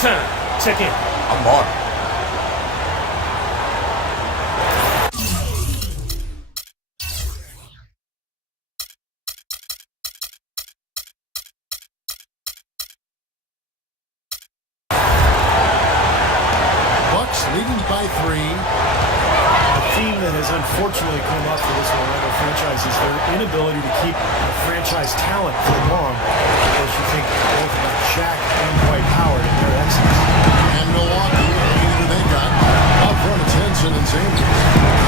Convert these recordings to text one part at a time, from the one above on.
time. Check in. I'm on. Bucks leading by 3. The theme that has unfortunately come up for this Orlando franchise is their inability to keep a franchise talent for long. Of course, you think both about Shaq and Dwight Howard and their excellence. And Milwaukee, the leader they got. Up front, it's Henson and Sanders.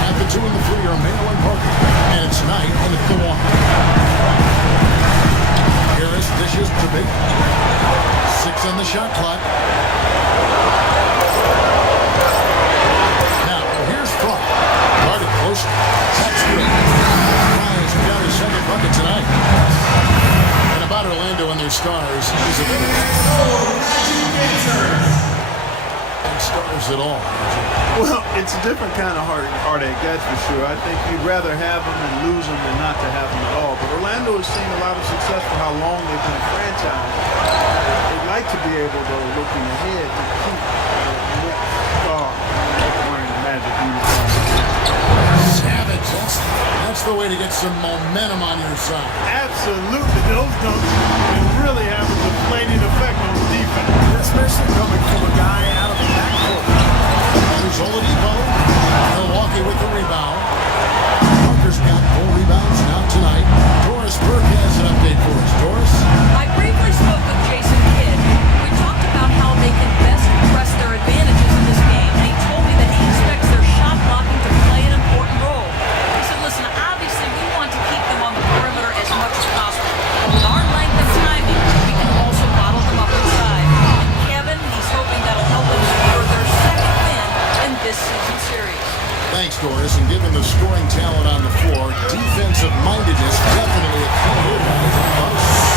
At the 2 and the 3 are Mayo and Parker. And it's Knight and it's Milwaukee. Harris dishes to Big. 6 on the shot clock. Now, here's Clark. Guarded close. That's good. Bryant's got his second bucket tonight. And about Orlando and their stars is a bit stars at all. Well, it's a different kind of heartache, that's for sure. I think you'd rather have them and lose them than not to have them at all. But Orlando has seen a lot of success for how long they've been a franchise. They'd like to be able, though, looking ahead, to keep the star wearing the Magic uniform. Savage, that's the way to get some momentum on your side. Absolutely. Those dunks can really have a deflating effect on the defense. Especially coming from a guy out of the backcourt. There's Oladipo. Milwaukee with the rebound. Parker's got 4 rebounds now tonight. Doris Burke has an update for us. Doris? I briefly spoke with Jason Kidd. We talked about how they can best press their advantages in this game, and he told me that he expects their shot blocking to play an important role. He said, listen, obviously we want to keep them on the perimeter as much as possible. But with our length and timing, we can also bottle them up inside. And Kevin, he's hoping that'll help them secure their second win in this season series. Thanks, Doris. And given the scoring talent on the floor, defensive mindedness definitely a key here.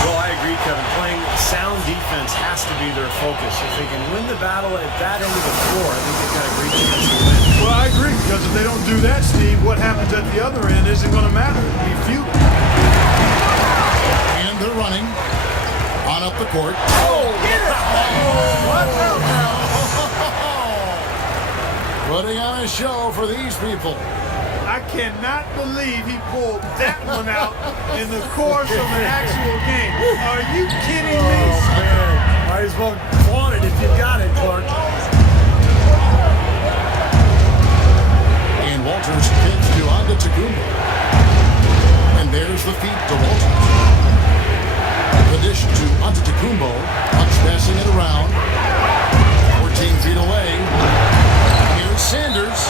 Well, I agree, Kevin. Playing sound defense has to be their focus. If they can win the battle at that end of the floor, I think they've got a great chance to win. Well, I agree, because if they don't do that, Steve, what happens at the other end isn't going to matter. It'll be futile. And they're running on up the court. Oh, get it! What the hell? Putting on a show for these people. I cannot believe he pulled that one out in the course of an actual game. Are you kidding me? Oh, man. Might as well flaunt it if you got it, Clark. And Walters kicks to Antetokounmpo. And there's the feed to Walters. The dish to Antetokounmpo. Bucks passing it around. 14 feet away. Here's Sanders.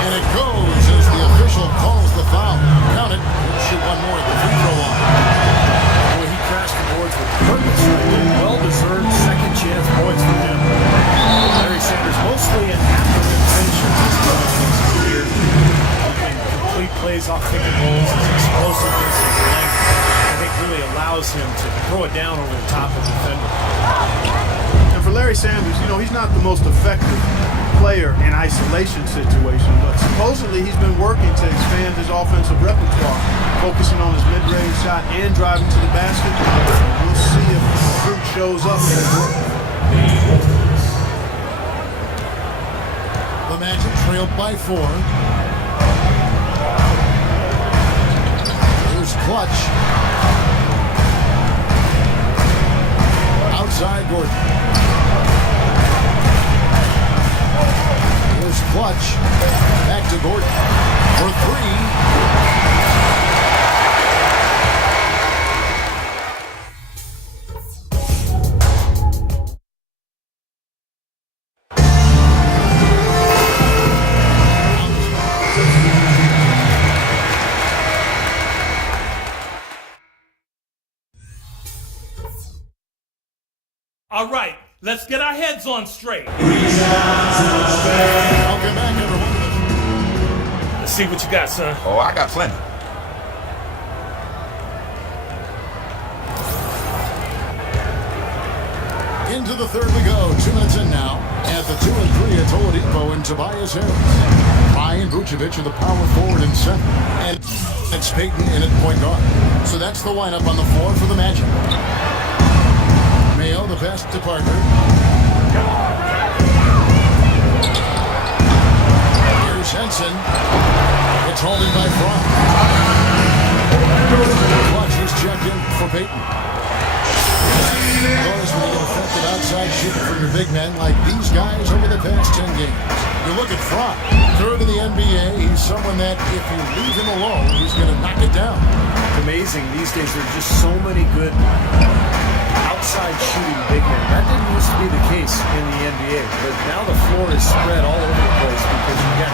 And it goes as the official calls the foul. Count it. He'll shoot one more at the free throw line. Boy, he crashed the boards with purpose right there. Well-deserved second chance points for him. Larry Sanders, mostly an after-rim finisher. Here, can complete plays off pick and rolls. His explosiveness, his length, I think really allows him to throw it down over the top of the defender. And for Larry Sanders, you know, he's not the most effective player in isolation situation, but supposedly he's been working to expand his offensive repertoire, focusing on his mid-range shot and driving to the basket. We'll see if the fruit shows up in his work. The Magic trailed by 4. Here's Clutch. Outside Gordon. Here's Clutch. Back to Gordon for 3. All right, let's get our heads on straight. Welcome back, everyone. Let's see what you got, son. Oh, I got plenty. Into the third we go. 2 minutes in now. At the 2 and 3, it's Oladipo and Tobias Harris. Ryan Vucevic are the power forward and center. And it's Peyton in at point guard. So that's the lineup on the floor for the Magic. Mayo, the pass to Parker. Here's Henson. It's holding by Fromm. Clutch is checked in for Peyton. Notice when you get effective outside shooting from your big men like these guys over the past 10 games. You look at Fromm, third in the NBA. He's someone that if you leave him alone, he's going to knock it down. It's amazing these days. There are just so many good outside shooting big men. That didn't used to be the case in the NBA, but now the floor is spread all over the place because you get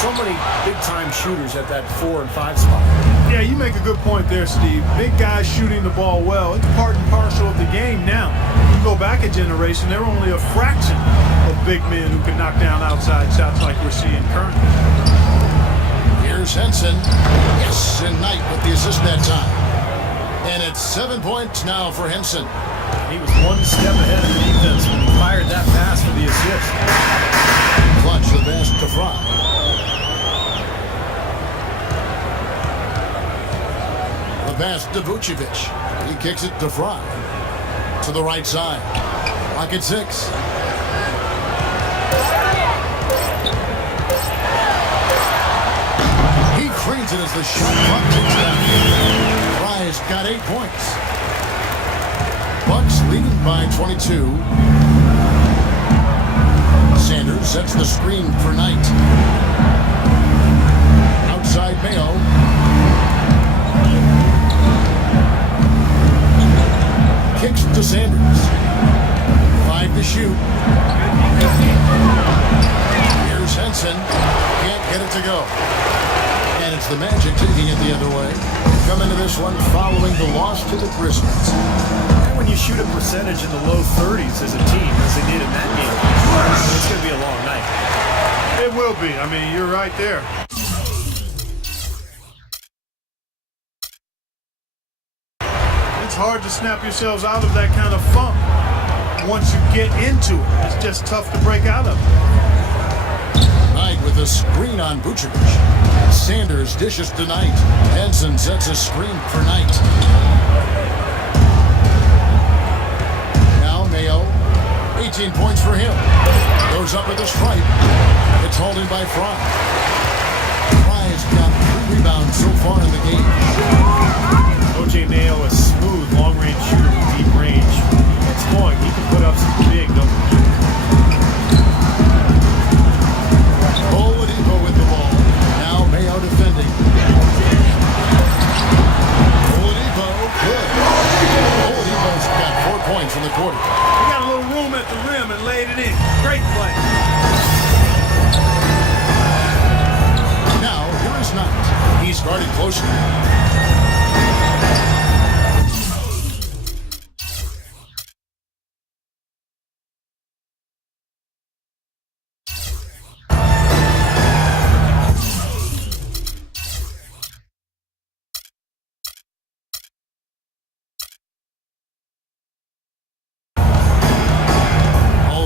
so many big-time shooters at that 4 and 5 spot. Yeah, you make a good point there, Steve. Big guys shooting the ball well. It's part and parcel of the game now. You go back a generation, there were only a fraction of big men who could knock down outside shots like we're seeing currently. Here's Henson. Yes, and Knight with the assist that time. And it's 7 points now for Henson. He was one step ahead of the defense when he fired that pass for the assist. Clutch the pass to Fry. The pass to Vucevic. He kicks it to Fry. To the right side. Lock at 6. He cleans it as the shot clock ticks down. Fry's got 8 points. Bucks leading by 22. Sanders sets the screen for Knight. Outside Mayo. Kicks to Sanders. 5 to shoot. Here's Henson. Can't get it to go. And it's the Magic taking it the other way. Come into this one following the loss to the Grizzlies. And when you shoot a percentage in the low 30s as a team, as they did in that game, it's going to be a long night. It will be. I mean, you're right there. It's hard to snap yourselves out of that kind of funk. Once you get into it, it's just tough to break out of it. Knight with a screen on Vucevic. Sanders dishes to Knight. Henson sets a screen for Knight. Now Mayo, 18 points for him. Goes up with a stripe. It's holding by Fry. Fry's got 3 rebounds so far in the game. O.J. Mayo, a smooth long-range shooter with deep range. It's going. He can put up some big numbers. Oladipo with the ball. Now Mayo defending. Oladipo, good. Oladipo's got 4 points in the quarter. He got a little room at the rim and laid it in. Great play. Now, here is Knight. He's guarded closely.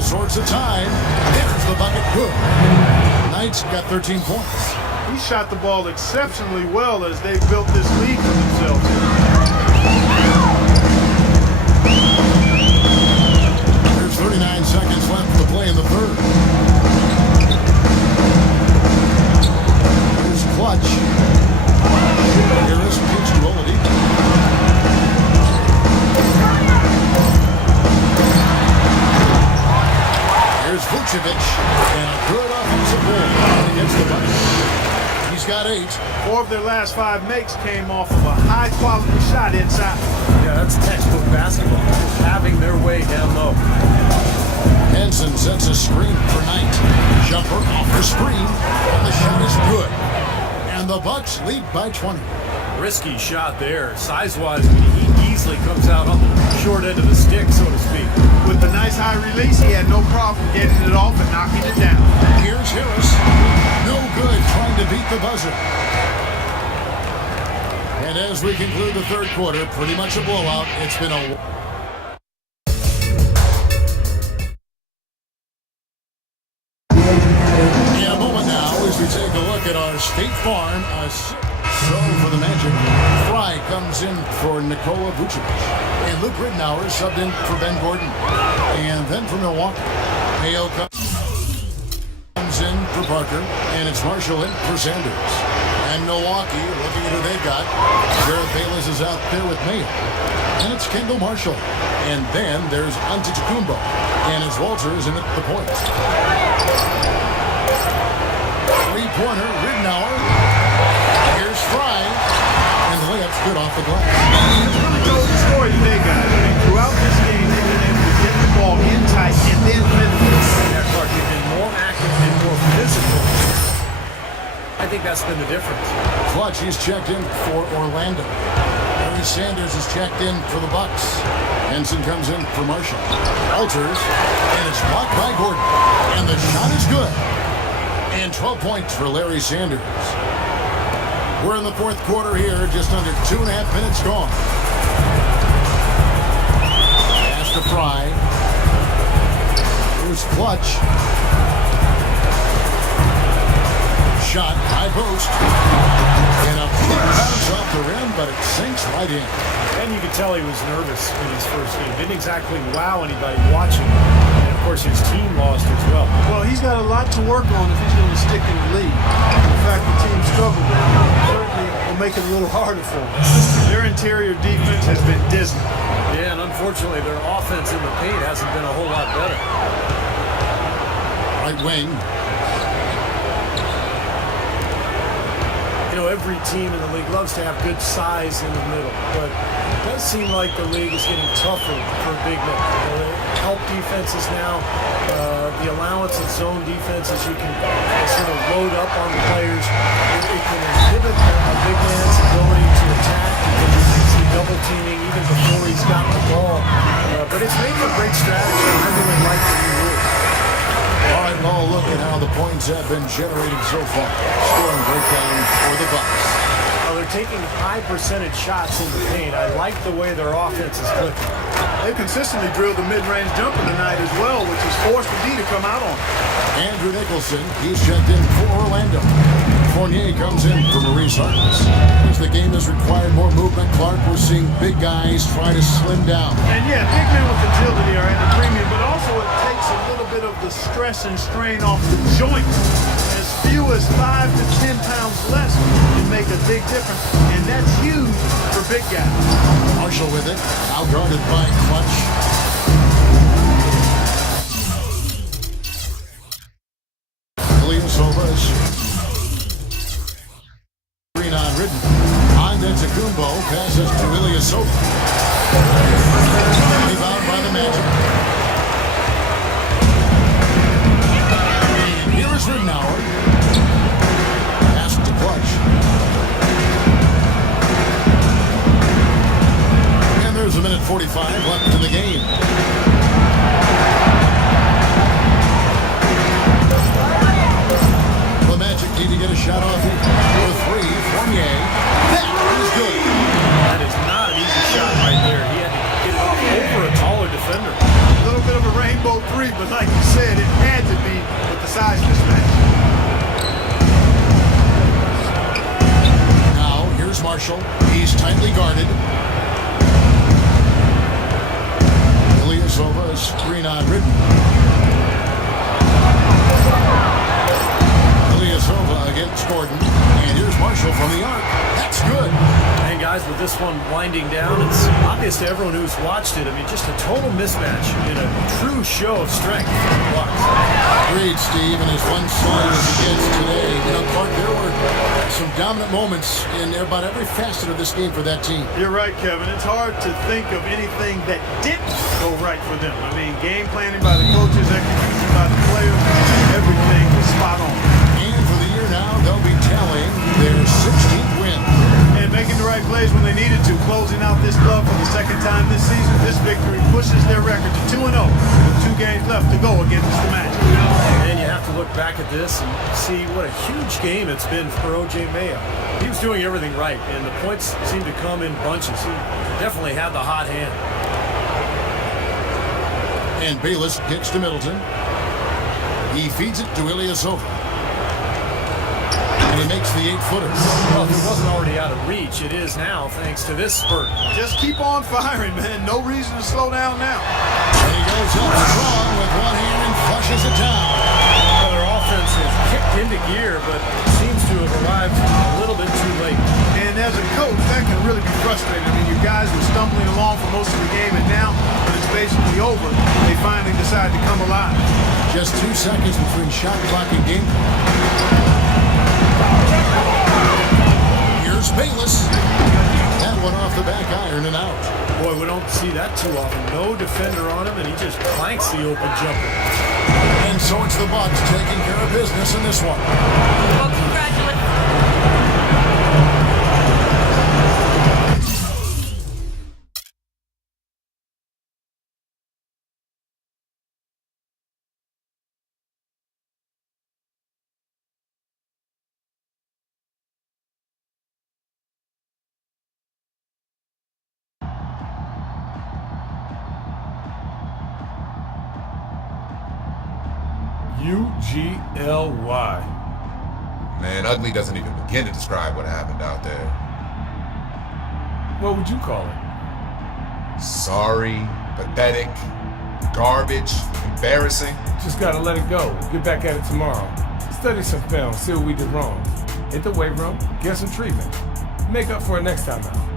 Sorts of time. There's the bucket. Good. Knight's got 13 points. He shot the ball exceptionally well as they built this lead for themselves. There's 39 seconds left to play in the third. Here's Clutch. Here is pitch to Oladipo. Here's Vucevic, and a good offensive ball against the bucket. He's got 8. 4 of their last 5 makes came off of a high-quality shot inside. Yeah, that's textbook basketball. Having their way down low. Henson sets a screen for Knight. Jumper off the screen, and the shot is good. And the Bucks lead by 20. Risky shot there. Size-wise, he easily comes out on the short end of the stick, so to speak. With the nice high release, he had no problem getting it off and knocking it down. Here's Harris. No good trying to beat the buzzer. And as we conclude the third quarter, pretty much a blowout. It's been a... In a moment now, as we take a look at our State Farm So for the Magic, Fry comes in for Nikola Vucevic. And Luke Ridnour subbed in for Ben Gordon. And then for Milwaukee, Mayo comes in for Parker. And it's Marshall in for Sanders. And Milwaukee, looking at who they've got, Jared Bayless is out there with Mayo. And it's Kendall Marshall. And then there's Antetokounmpo. And it's Walter is in at the point. Three-pointer, Ridnour. Here's Fry. And the layup's good off the glass. It's really told the story today, guys. I mean, throughout this game, they've been able to get the ball in tight and then finish. Yeah, Clark, they've been more active and more physical. I think that's been the difference. Clutch, he's checked in for Orlando. Larry Sanders is checked in for the Bucks. Henson comes in for Marshall. Alters, and it's blocked by Gordon. And the shot is good. And 12 points for Larry Sanders. We're in the fourth quarter here, just under 2.5 minutes gone. Pass to Fry. Here's Clutch. Shot, high post. And a bounce off the rim, but it sinks right in. And you could tell he was nervous in his first game. Didn't exactly wow anybody watching. And of course, his team lost as well. Well, he's got a lot to work on if he's going to stick in the league. The fact the team struggled certainly will make it a little harder for him. Their interior defense has been dismal. Yeah, and unfortunately, their offense in the paint hasn't been a whole lot better. Right wing. You know, every team in the league loves to have good size in the middle, but it does seem like the league is getting tougher for big men. You know, help defenses now, the allowance of zone defenses, you can sort of load up on the players. It can inhibit a big man's ability to attack because you can see double teaming even before he's got the ball. But it's made a great strategy. I really like the new rules. All right, well, look at how the points have been generated so far. Scoring breakdown for the Bucks. Well, they're taking high percentage shots in the paint. I like the way their offense is clicking. They've consistently drilled the mid-range jumper tonight as well, which has forced the D to come out on them. Andrew Nicholson, he's checked in for Orlando. Fournier comes in for Maurice Harkless. As the game has required more movement, Clark, we're seeing big guys try to slim down. And yeah, big men with agility are at the premium, but also it takes a little bit of the stress and strain off the joints. As few as 5 to 10 pounds less can make a big difference, and that's huge for big guys. Marshall with it, now guarded by Clutch. Ilyasova, screen on Ridden. Antetokounmpo passes to Ilyasova. Rebound by the Magic. And here is Ridnour. Pass to Clutch. And there's a minute 45 left in the game. The Magic need to get a shot off it. For three, Fournier. That is good. That is not an easy shot right there. He had to get it off over a taller defender. A little bit of a rainbow three, but like you said, it had to be with the size mismatch. Now, here's Marshall. He's tightly guarded. Ilyasova, screen on Ridden. Ilyasova against Gordon. And here's Marshall from the arc. That's good. And guys, with this one winding down, it's obvious to everyone who's watched it. I mean, just a total mismatch in a true show of strength for the Bucks. Agreed, Steve, and as one side as it gets today, you know, Clark, there were some dominant moments in about every facet of this game for that team. You're right, Kevin. It's hard to think of anything that didn't go right for them. I mean, game planning by the coaches, execution by the players, everything was spot on. And for the year now, they'll be tallying their 16th win. And making the right plays when they needed to, closing out this club for the second time this season. This victory pushes their record to 2-0 with 2 games left to go against the Magic. And you have to look back at this and see what a huge game it's been for O.J. Mayo. He was doing everything right, and the points seemed to come in bunches. He definitely had the hot hand. And Bayless kicks to Middleton. He feeds it to Ilyasova. and he makes the 8-footer. Well, if it wasn't already out of reach, it is now thanks to this spurt. Just keep on firing, man. No reason to slow down now. And he goes up strong with one hand and flushes it down. Well, their offense has kicked into gear, but seems to have arrived a little bit too late. And as a coach, that can really be frustrating. I mean, your guys were stumbling along for most of the game, and now when it's basically over, they finally decide to come alive. Just 2 seconds between shot clock and game clock. Here's Bayless. That one off the back iron and out. Boy, we don't see that too often. No defender on him, and he just clanks the open jumper. And so it's the Bucks taking care of business in this one. Well, congratulations. UGLY. Man, ugly doesn't even begin to describe what happened out there. What would you call it? Sorry, pathetic, garbage, embarrassing. Just gotta let it go. Get back at it tomorrow. Study some film, see what we did wrong. Hit the weight room, get some treatment. Make up for it next time out.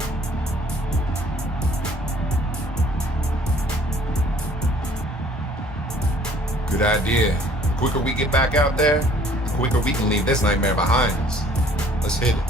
Good idea. The quicker we get back out there, the quicker we can leave this nightmare behind us. Let's hit it.